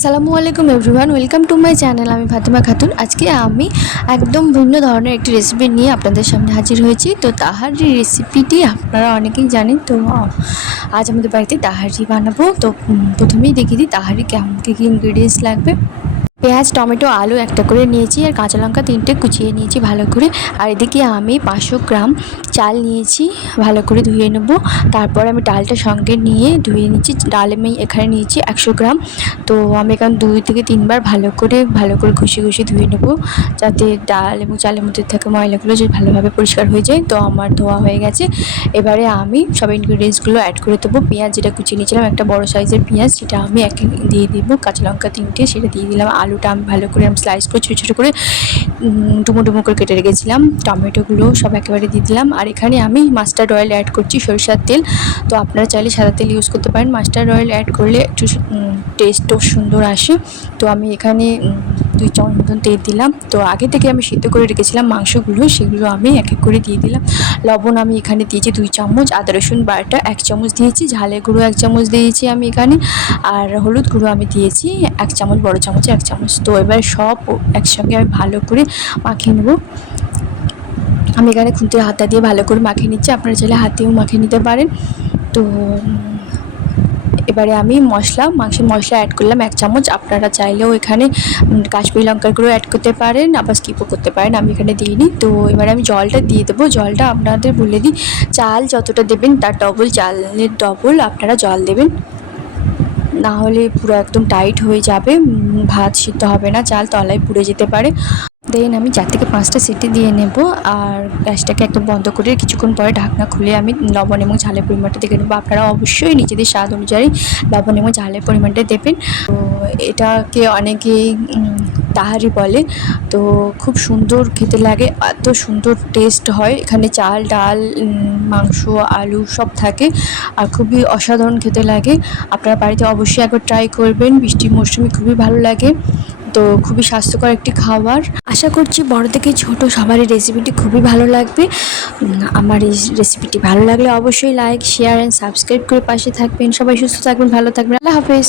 আসসালামু আলাইকুম everyone welcome to my channel আমি ফাতিমা খাতুন। আজকে আমি একদম ভিন্ন ধরনের একটি রেসিপি নিয়ে আপনাদের সামনে হাজির হয়েছি। তো তাহারি রেসিপিটি আপনারা অনেকেই জানেন, তো আজ আমাদের বাড়িতে তাহারি বানাবো। তো প্রথমেই দেখিয়ে দিই তাহারি কেমন, কী কী ইনগ্রিডিয়েন্টস লাগবে। পেঁয়াজ, টমেটো, আলু একটা করে নিয়েছি আর কাঁচা লঙ্কা তিনটে কুচিয়ে নিয়েছি ভালো করে। আর এদিকে আমি পাঁচশো গ্রাম চাল নিয়েছি, ভালো করে ধুয়ে নেব। তারপর আমি ডালটা সঙ্গে নিয়ে ধুয়ে নিচ্ছি ডাল আমি এখানে নিয়েছি একশো গ্রাম। তো আমি এখন দুই থেকে তিনবার ভালো করে ভালো করে ঘষে ঘষে ধুয়ে নেব যাতে ডাল এবং চালের মধ্যে থাকা ময়লাগুলো যে ভালোভাবে পরিষ্কার হয়ে যায়। তো আমার ধোয়া হয়ে গেছে। এবারে আমি সব ইনগ্রিডিয়েন্টসগুলো অ্যাড করে দেবো। পেঁয়াজ যেটা কুচিয়ে নিয়েছিলাম, একটা বড় সাইজের পেঁয়াজ, সেটা আমি এক দিয়ে দিব। কাঁচা লঙ্কা তিনটে, সেটা দিয়ে দিলাম আলুটা আমি ভালো করে আমি স্লাইস করে ছোটো ছোটো করে ডুমো ডুমো করে কেটে রেখেছিলাম। টমেটোগুলো সব একেবারে দিয়ে দিলাম। আর এখানে আমি মাস্টার্ড অয়েল অ্যাড করছি, সরিষার তেল। তো আপনারা চাইলে সাদা তেল ইউজ করতে পারেন। মাস্টার্ড অয়েল অ্যাড করলে একটু টেস্টও সুন্দর আসে। তো আমি এখানে দুই চামচ মতন তেল দিলাম। তো আগে থেকে আমি সিদ্ধ করে রেখেছিলাম মাংসগুলো, সেগুলো আমি এক এক করে দিয়ে দিলাম। লবণ আমি এখানে দিয়েছি দুই চামচ, আদা রসুন বাটা এক চামচ দিয়েছি, ঝালের গুঁড়ো এক চামচ দিয়েছি আমি এখানে, আর হলুদ গুঁড়ো আমি দিয়েছি এক চামচ, বড় চামচে, এক চামচ। তো এবার সব একসঙ্গে আমি ভালো করে মাখিয়ে নেব। আমি এখানে খুন্তির হাতা দিয়ে ভালো করে মাখিয়ে নিচ্ছি, আপনারা চাইলে হাতেও মাখিয়ে নিতে পারেন। তো এবারে আমি মশলা, মাংসের মশলা অ্যাড করলাম, এক চামচ। আপনারা চাইলেও এখানে কাশ্মীরি লঙ্কার গুঁড়ো অ্যাড করতে পারেন, আবার স্কিপও করতে পারেন, আমি এখানে দিইনি। তো এবারে আমি জলটা দিয়ে দেবো। জলটা আপনাদের বলে দিই, চাল যতটা দেবেন তার ডবল চালের ডবল আপনারা জল দেবেন। না হলে পুরো একদম টাইট হয়ে যাবে ভাত সিদ্ধ হবে না, চাল তলায় পুড়ে যেতে পারে। দেন আমি চার থেকে পাঁচটা সিটি দিয়ে নেব আর গ্যাসটাকে একদম বন্ধ করে কিছুক্ষণ পরে ঢাকনা খুলে আমি লবণ এবং ঝালের পরিমাণটা দেখে নেব। আপনারা অবশ্যই নিজেদের স্বাদ অনুযায়ী লবণ এবং ঝালের পরিমাণটা দেবেন। তো এটাকে অনেকেই তাহারি বলে। তো খুব সুন্দর খেতে লাগে, এত সুন্দর টেস্ট হয়। এখানে চাল, ডাল মাংস, আলু সব থাকে আর খুবই অসাধারণ খেতে লাগে। আপনারা বাড়িতে অবশ্যই একবার ট্রাই করবেন। বৃষ্টির মরশুমে খুবই ভালো লাগে। তো খুবই স্বাস্থ্যকর একটি খাবার। আশা করছি বড় থেকে ছোট সবারই রেসিপিটি খুবই ভালো লাগবে। আমার এই রেসিপিটি ভালো লাগলে অবশ্যই লাইক শেয়ার অ্যান্ড সাবস্ক্রাইব করে পাশে থাকবেন। সবাই সুস্থ থাকবেন, ভালো থাকবেন। আল্লাহ হাফেজ।